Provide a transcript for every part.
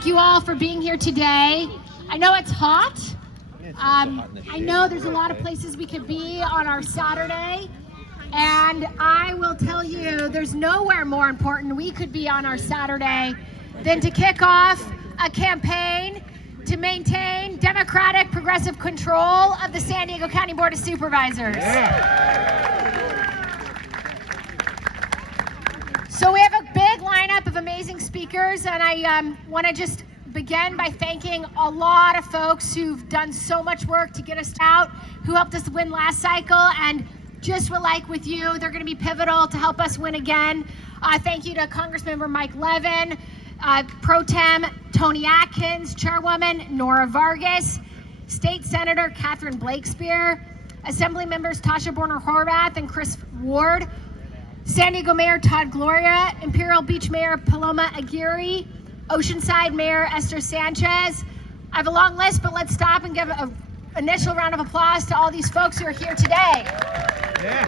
thank you all for being here today. I know it's hot. I know there's a lot of places we could be on our Saturday. And I will tell you, there's nowhere more important we could be on our Saturday than to kick off a campaign to maintain democratic, progressive control of the San Diego County Board of Supervisors. So we have a big lineup of amazing speakers, and I want to just begin by thanking a lot of folks who've done so much work to get us out, who helped us win last cycle, and just like with you, they're going to be pivotal to help us win again. Thank you to Congressmember Mike Levin, Pro Tem Tony Atkins, Chairwoman Nora Vargas, State Senator Catherine Blakespear, Assembly Members Tasha Borner-Horvath and Chris Ward, San Diego Mayor Todd Gloria, Imperial Beach Mayor Paloma Aguirre, Oceanside Mayor Esther Sanchez. I have a long list, but let's stop and give an initial round of applause to all these folks who are here today. Yeah.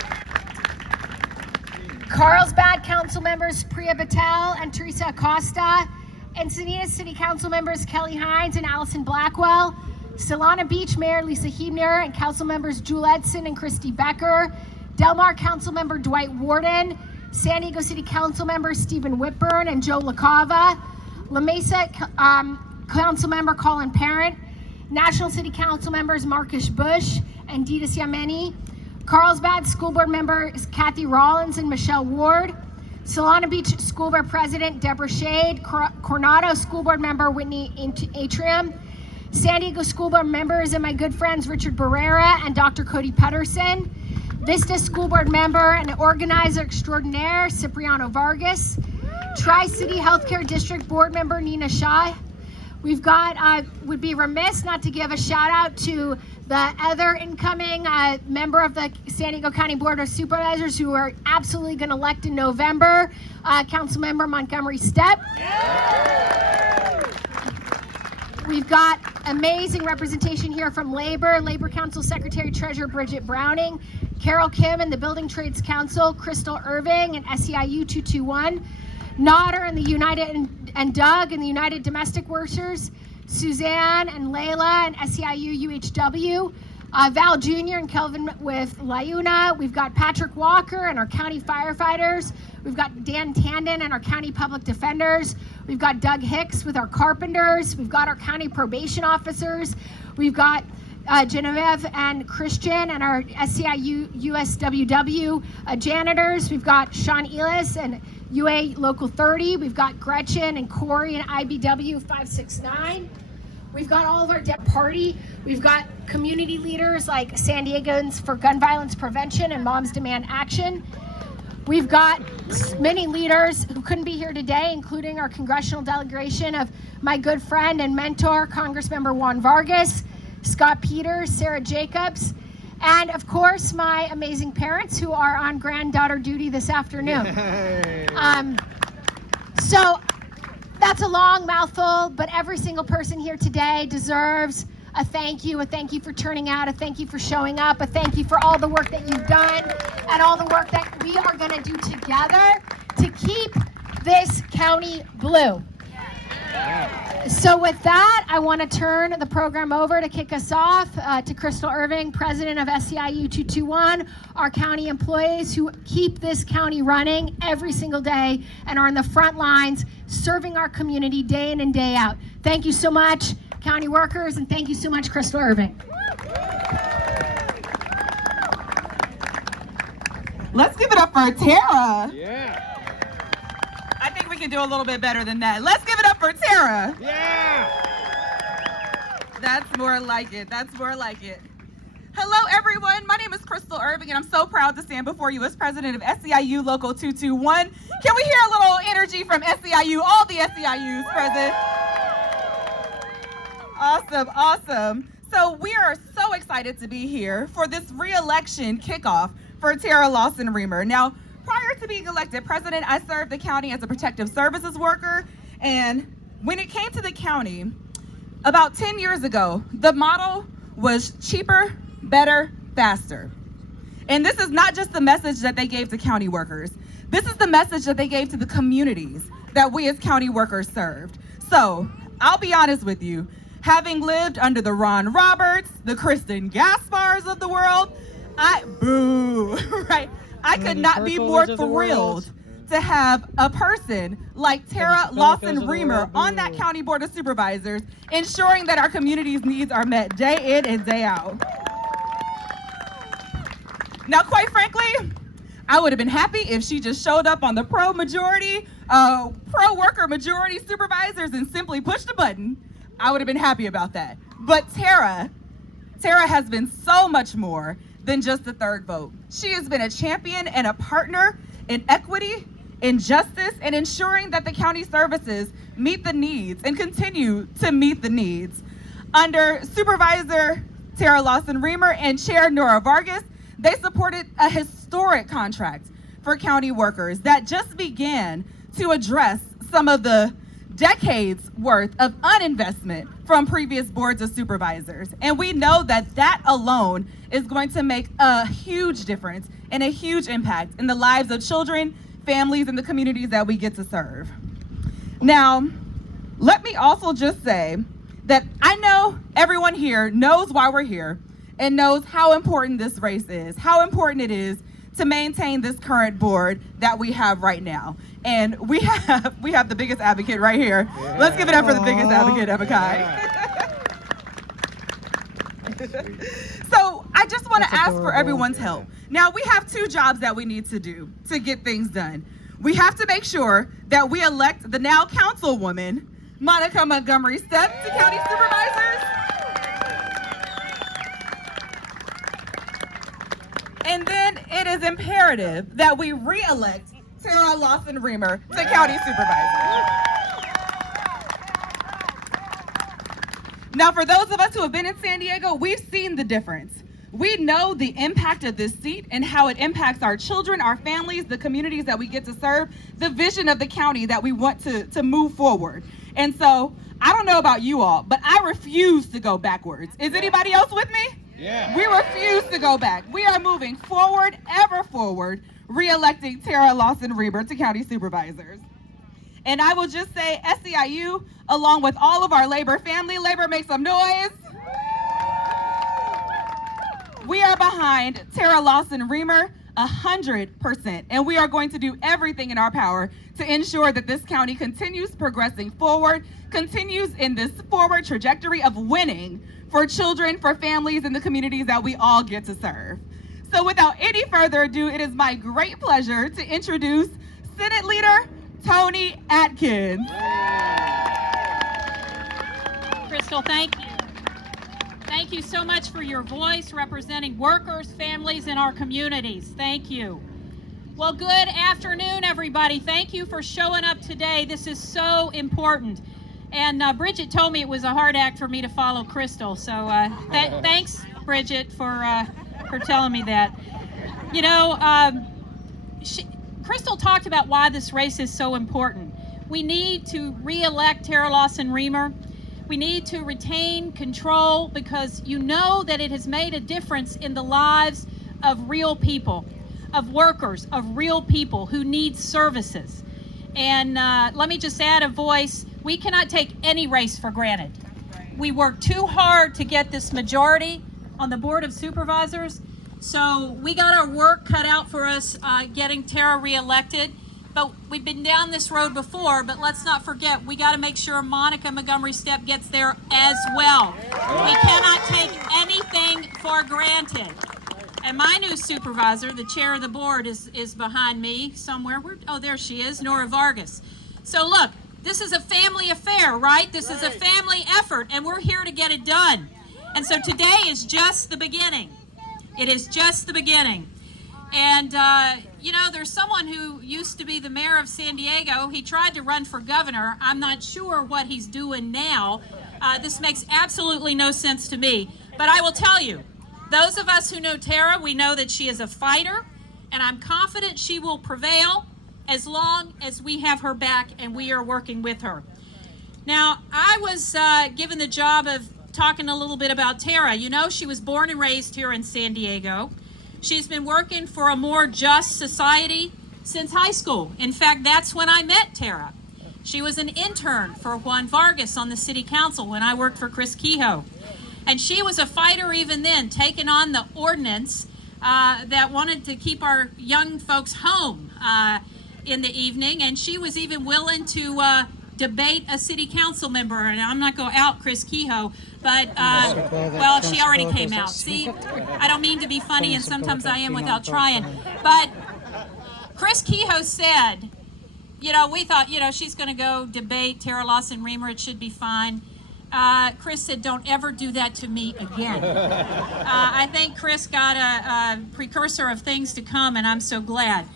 Carlsbad Council Members Priya Patel and Teresa Acosta, Encinitas City Council Members Kelly Hines and Allison Blackwell, Solana Beach Mayor Lisa Hebner and Council Members Jewel Edson and Christy Becker, Del Mar Council Member Dwight Warden, San Diego City Council Member Stephen Whitburn and Joe LaCava, La Mesa Council Member Colin Parent, National City Council Members Marcus Bush and Ditas Yameni, Carlsbad School Board Members Kathy Rollins and Michelle Ward, Solana Beach School Board President Deborah Shade, Coronado School Board Member Whitney Atrium, San Diego School Board members and my good friends Richard Barrera and Dr. Cody Pedersen, Vista School Board Member and Organizer Extraordinaire Cipriano Vargas, Tri-City Healthcare District Board Member Nina Shah. We've got, would be remiss not to give a shout out to the other incoming member of the San Diego County Board of Supervisors who are absolutely going to elect in November, Councilmember Montgomery Stepp. We've got amazing representation here from Labor Council Secretary Treasurer Bridget Browning, Carol Kim and the Building Trades Council, Crystal Irving and SEIU 221, Nodder and the United and Doug and the United Domestic Workers, Suzanne and Layla and SEIU UHW, Val Jr. and Kelvin with LiUNA. We've got Patrick Walker and our county firefighters. We've got Dan Tandon and our county public defenders. We've got Doug Hicks with our carpenters. We've got our county probation officers. We've got Genevieve and Christian and our SEIU USWW janitors. We've got Sean Elis and UA Local 30. We've got Gretchen and Corey and IBW 569. We've got all of our party. We've got community leaders like San Diegans for Gun Violence Prevention and Moms Demand Action. We've got many leaders who couldn't be here today, including our congressional delegation of my good friend and mentor, Congressmember Juan Vargas, Scott Peters, Sarah Jacobs, and of course, my amazing parents who are on granddaughter duty this afternoon. So that's a long mouthful, but every single person here today deserves a thank you for turning out, a thank you for showing up, a thank you for all the work that you've done and all the work that we are gonna do together to keep this county blue. So with that, I want to turn the program over to kick us off to Crystal Irving, President of SEIU 221, our county employees who keep this county running every single day and are in the front lines serving our community day in and day out. Thank you so much, county workers, and thank you so much, Crystal Irving. Let's give it up for Terra. Yeah. I think we can do a little bit better than that. Let's give it up for Terra. Yeah. That's more like it. That's more like it. Hello, everyone. My name is Crystal Irving, and I'm so proud to stand before you as president of SEIU Local 221. Can we hear a little energy from SEIU, all the SEIUs present? Awesome, awesome. So we are so excited to be here for this re-election kickoff for Terra, Lawson, Remer. Now, prior to being elected president, I served the county as a protective services worker, and when it came to the county, about 10 years ago, the motto was cheaper, better, faster. And this is not just the message that they gave to county workers. This is the message that they gave to the communities that we as county workers served. So I'll be honest with you, having lived under the Ron Roberts, the Kristen Gaspars of the world, right? I could not be more thrilled to have a person like Terra Lawson Remer on that county board of supervisors, ensuring that our community's needs are met day in and day out. Now, quite frankly, I would have been happy if she just showed up on the pro-worker majority supervisors and simply pushed a button. I would have been happy about that. But Terra has been so much more than just the third vote. She has been a champion and a partner in equity, in justice, and ensuring that the county services meet the needs and continue to meet the needs. Under Supervisor Terra Lawson Remer and Chair Nora Vargas, they supported a historic contract for county workers that just began to address some of the decades worth of uninvestment from previous boards of supervisors. And we know that that alone is going to make a huge difference and a huge impact in the lives of children, families, and the communities that we get to serve. Now, let me also just say that I know everyone here knows why we're here and knows how important this race is, how important it is to maintain this current board that we have right now. And we have the biggest advocate right here. Yeah. Let's give it up for the biggest advocate, Evakai. Yeah. So I just want to ask for everyone's help. Now, we have two jobs that we need to do to get things done. We have to make sure that we elect the now councilwoman, Monica Montgomery Stepp, to county supervisors. And then it is imperative that we re-elect Terra Lawson Remer to county supervisor. Now, for those of us who have been in San Diego, we've seen the difference. We know the impact of this seat and how it impacts our children, our families, the communities that we get to serve, the vision of the county that we want to move forward. And so, I don't know about you all, but I refuse to go backwards. Is anybody else with me? Yeah. We refuse to go back. We are moving forward, ever forward, re-electing Terra Lawson Remer to county supervisors. And I will just say, SEIU, along with all of our labor family, labor make some noise. We are behind Terra Lawson Remer 100%, and we are going to do everything in our power to ensure that this county continues progressing forward, continues in this forward trajectory of winning for children, for families, and the communities that we all get to serve. So without any further ado, it is my great pleasure to introduce Senate Leader Tony Atkins. Crystal, thank you. Thank you so much for your voice representing workers, families, and our communities. Thank you. Well, good afternoon, everybody. Thank you for showing up today. This is so important. And Bridget told me it was a hard act for me to follow Crystal. So thanks, Bridget, for telling me that. You know, Crystal talked about why this race is so important. We need to re-elect Terra Lawson Remer. We need to retain control because you know that it has made a difference in the lives of real people, of workers, of real people who need services. And let me just add a voice. We cannot take any race for granted. We worked too hard to get this majority on the Board of Supervisors. So we got our work cut out for us getting Terra reelected. But we've been down this road before, but let's not forget, we got to make sure Monica Montgomery Stepp gets there as well. We cannot take anything for granted. And my new supervisor, the chair of the board, is behind me somewhere. Oh, there she is, Nora Vargas. So look, this is a family affair, right? This is a family effort, and we're here to get it done. And so today is just the beginning. It is just the beginning. And, you know, there's someone who used to be the mayor of San Diego. He tried to run for governor. I'm not sure what he's doing now. This makes absolutely no sense to me. But I will tell you, those of us who know Terra, we know that she is a fighter, and I'm confident she will prevail as long as we have her back and we are working with her. Now, I was given the job of talking a little bit about Terra. You know, she was born and raised here in San Diego. She's been working for a more just society since high school. In fact, that's when I met Terra. She was an intern for Juan Vargas on the city council when I worked for Chris Kehoe. And she was a fighter even then, taking on the ordinance that wanted to keep our young folks home in the evening. And she was even willing to debate a city council member. And I'm not going to out Chris Kehoe, but, well, she already came out. See, I don't mean to be funny, and sometimes I am without trying. But Chris Kehoe said, you know, we thought, you know, she's going to go debate Terra, Lawson, Remer, it should be fine. Chris said, don't ever do that to me again. I think Chris got a precursor of things to come, and I'm so glad.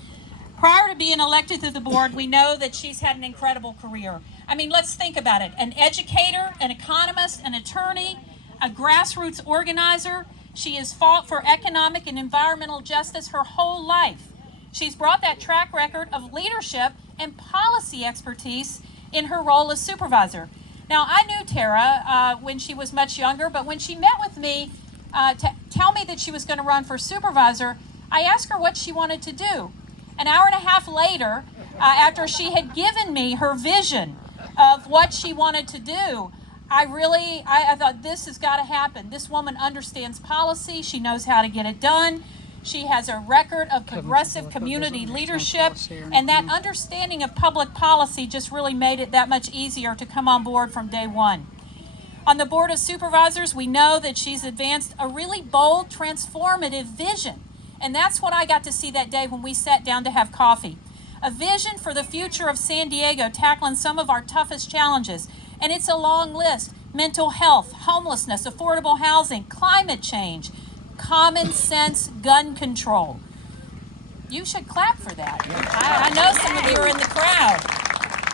Prior to being elected to the board, we know that she's had an incredible career. I mean, let's think about it. An educator, an economist, an attorney, a grassroots organizer. She has fought for economic and environmental justice her whole life. She's brought that track record of leadership and policy expertise in her role as supervisor. Now, I knew Terra when she was much younger, but when she met with me to tell me that she was going to run for supervisor, I asked her what she wanted to do. An hour and a half later, after she had given me her vision of what she wanted to do, I thought, this has got to happen. This woman understands policy. She knows how to get it done. She has a record of progressive community leadership, and that understanding of public policy just really made it that much easier to come on board from day one. On the Board of Supervisors, we know that she's advanced a really bold, transformative vision, and that's what I got to see that day when we sat down to have coffee. A vision for the future of San Diego, tackling some of our toughest challenges, and it's a long list: mental health, homelessness, affordable housing, climate change, common sense gun control. You should clap for that. I know some of you are in the crowd.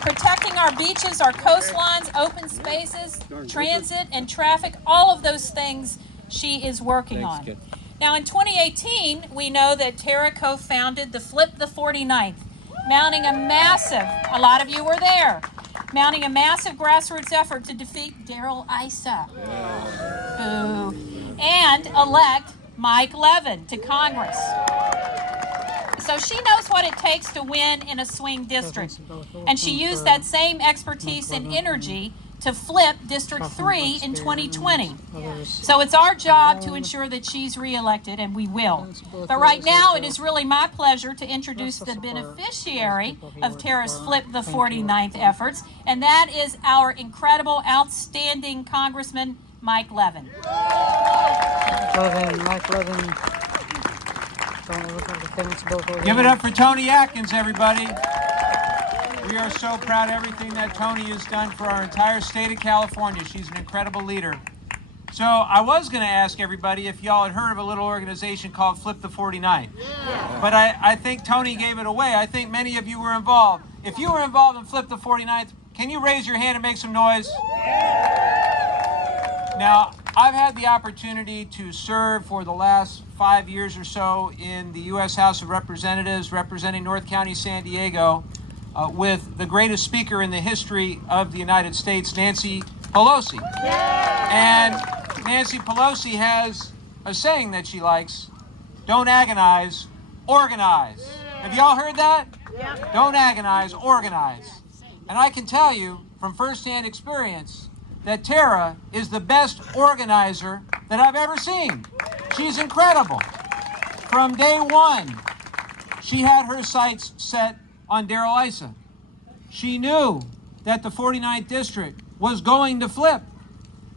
Protecting our beaches, our coastlines, open spaces, transit and traffic, all of those things she is working on. Now in 2018, we know that Terra co-founded the Flip the 49th, mounting a massive, a lot of you were there, mounting a massive grassroots effort to defeat Daryl Issa. Boo. And elect Mike Levin to Congress. So she knows what it takes to win in a swing district. And she used that same expertise and energy to flip District 3 in 2020. So it's our job to ensure that she's reelected, and we will. But right now, it is really my pleasure to introduce the beneficiary of Terra's Flip the 49th efforts, and that is our incredible, outstanding Congressman, Mike Levin. Mike Levin. Give it up for Tony Atkins, everybody. We are so proud of everything that Tony has done for our entire state of California. She's an incredible leader. So I was going to ask everybody if y'all had heard of a little organization called Flip the 49th. But I think Tony gave it away. I think many of you were involved. If you were involved in Flip the 49th, can you raise your hand and make some noise? Now, I've had the opportunity to serve for the last 5 years or so in the U.S. House of Representatives, representing North County, San Diego, with the greatest speaker in the history of the United States, Nancy Pelosi. And Nancy Pelosi has a saying that she likes: don't agonize, organize. Have y'all heard that? Don't agonize, organize. And I can tell you from firsthand experience that Terra is the best organizer that I've ever seen. She's incredible. From day one, she had her sights set on Daryl Issa. She knew that the 49th district was going to flip,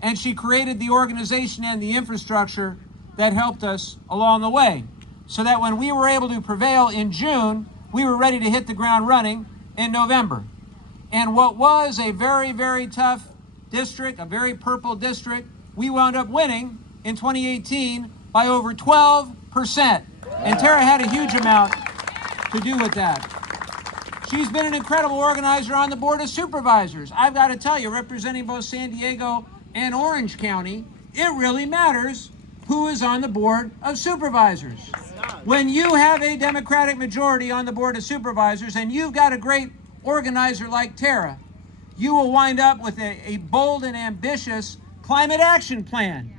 and she created the organization and the infrastructure that helped us along the way, so that when we were able to prevail in June, we were ready to hit the ground running in November. And what was a very, very tough district, a very purple district, we wound up winning in 2018 by over 12%. And Terra had a huge amount to do with that. She's been an incredible organizer on the Board of Supervisors. I've got to tell you, representing both San Diego and Orange County, it really matters who is on the Board of Supervisors. When you have a Democratic majority on the Board of Supervisors and you've got a great organizer like Terra, you will wind up with a bold and ambitious climate action plan.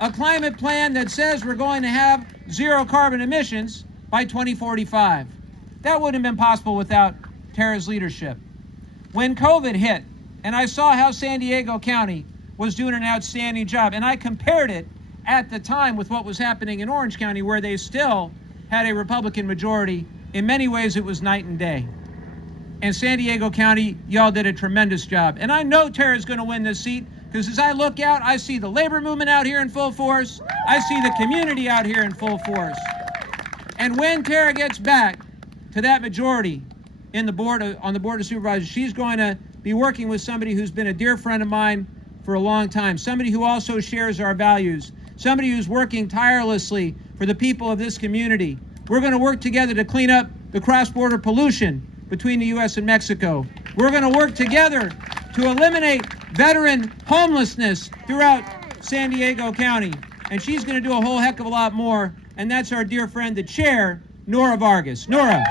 A climate plan that says we're going to have zero carbon emissions by 2045. That wouldn't have been possible without Terra's leadership. when COVID hit, and I saw how San Diego County was doing an outstanding job, and I compared it at the time with what was happening in Orange County, where they still had a Republican majority. In many ways, it was night and day. And San Diego County, y'all did a tremendous job. And I know Terra's going to win this seat, because as I look out, I see the labor movement out here in full force. I see the community out here in full force. And when Terra gets back to that majority on the Board of Supervisors, she's going to be working with somebody who's been a dear friend of mine for a long time, somebody who also shares our values, somebody who's working tirelessly for the people of this community. We're going to work together to clean up the cross-border pollution between the U.S. and Mexico. We're going to work together to eliminate veteran homelessness throughout San Diego County. And she's going to do a whole heck of a lot more. And that's our dear friend, the chair, Nora Vargas. Nora.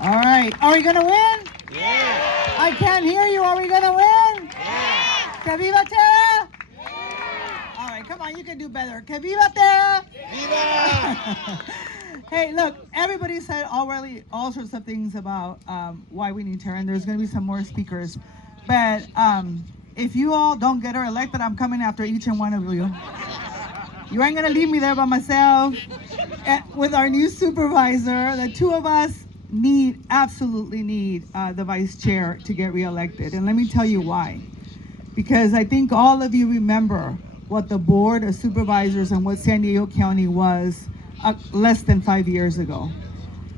All right. Are we going to win? Yeah. I can't hear you. Are we going to win? Yeah. Que viva Terra? Yeah. All right. Come on. You can do better. Que viva Terra? Viva! Hey, look, everybody said already all sorts of things about why we need Terra, and there's going to be some more speakers. But if you all don't get her elected, I'm coming after each and one of you. You ain't going to leave me there by myself. And with our new supervisor, the two of us absolutely need the vice chair to get reelected. And let me tell you why. Because I think all of you remember what the Board of Supervisors and what San Diego County was less than 5 years ago.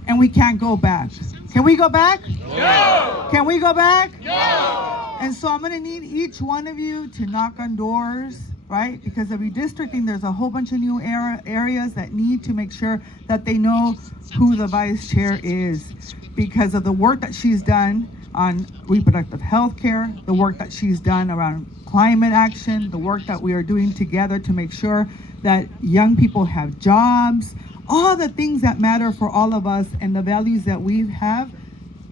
And we can't go back. Can we go back? No! Can we go back? No! And so I'm going to need each one of you to knock on doors, right? Because of redistricting, there's a whole bunch of new areas that need to make sure that they know who the vice chair is, because of the work that she's done on reproductive health care, the work that she's done around climate action, the work that we are doing together to make sure that young people have jobs, all the things that matter for all of us and the values that we have.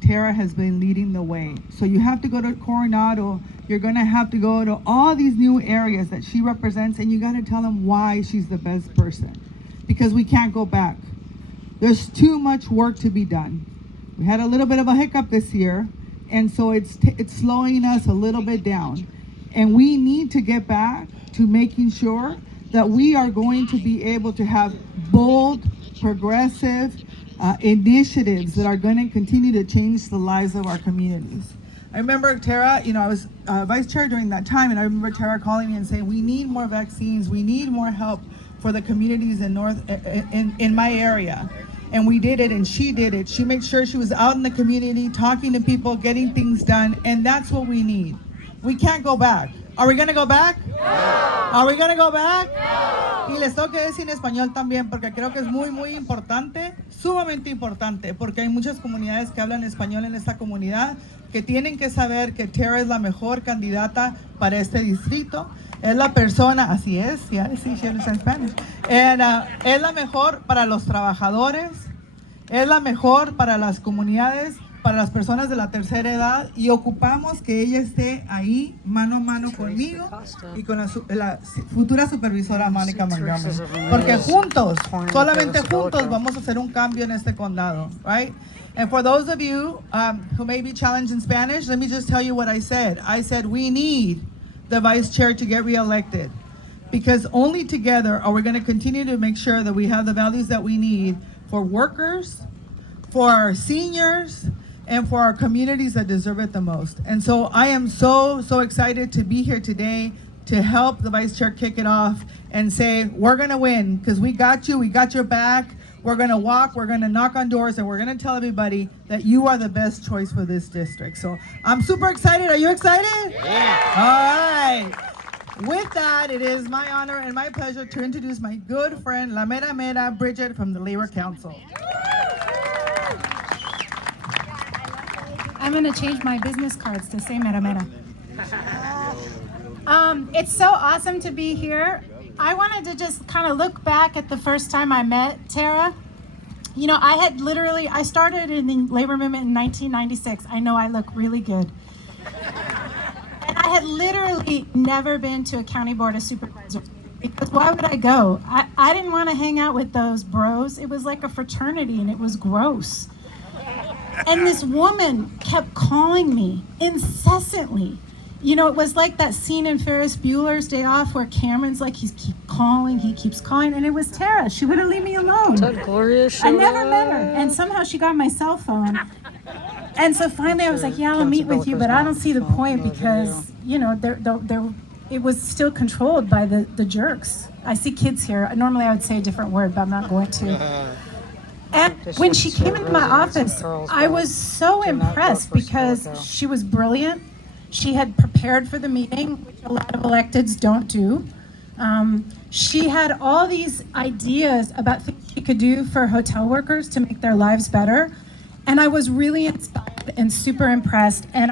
Terra has been leading the way. So you have to go to Coronado, you're gonna have to go to all these new areas that she represents, and you gotta tell them why she's the best person. Because we can't go back. There's too much work to be done. We had a little bit of a hiccup this year, and so it's slowing us a little bit down. And we need to get back to making sure that we are going to be able to have bold, progressive initiatives that are going to continue to change the lives of our communities. I remember Terra, I was vice chair during that time, and I remember Terra calling me and saying, we need more vaccines, we need more help for the communities in my area. And we did it, and she did it. She made sure she was out in the community, talking to people, getting things done, and that's what we need. We can't go back. Are we gonna go back? No. Are we gonna go back? No. Y les tengo que decir en español también, porque creo que es muy, muy importante, sumamente importante, porque hay muchas comunidades que hablan español en esta comunidad, que tienen que saber que Terra es la mejor candidata para este distrito. Es la persona, así es, yeah, sí, she understands Spanish. And, es la mejor para los trabajadores, es la mejor para las comunidades, para las personas de la tercera edad, y ocupamos que ella esté ahí mano a mano conmigo y con la futura supervisora Mónica Montgomery, porque juntos, solamente juntos vamos a hacer un cambio en este condado, right? And for those of you who may be challenged in Spanish, let me just tell you what I said. I said we need the vice chair to get reelected, because only together are we going to continue to make sure that we have the values that we need for workers, for our seniors, and for our communities that deserve it the most. And so I am so excited to be here today to help the vice chair kick it off and say, we're gonna win, because we got you, we got your back. We're gonna walk, we're gonna knock on doors, and we're gonna tell everybody that you are the best choice for this district. So I'm super excited. Are you excited? Yeah. All right. With that, it is my honor and my pleasure to introduce my good friend, La Mera Mera Bridget from the Labor Council. I'm going to change my business cards to say Mera Mera. It's so awesome to be here. I wanted to just kind of look back at the first time I met Terra. I started in the labor movement in 1996. I know I look really good. And I had literally never been to a county board of supervisors, because why would I go? I didn't want to hang out with those bros. It was like a fraternity, and it was gross. And this woman kept calling me incessantly. You know, it was like that scene in Ferris Bueller's Day Off where Cameron's like, he keeps calling, and it was Terra. She wouldn't leave me alone. I never met her, and somehow she got my cell phone. And so finally I was like, yeah, I'll meet with you, but I don't see the point because, you know, it was still controlled by the jerks. I see kids here. Normally I would say a different word, but I'm not going to. And when she came into my office, I was so impressed because she was brilliant. She had prepared for the meeting, which a lot of electeds don't do. She had all these ideas about things she could do for hotel workers to make their lives better. And I was really inspired and super impressed. And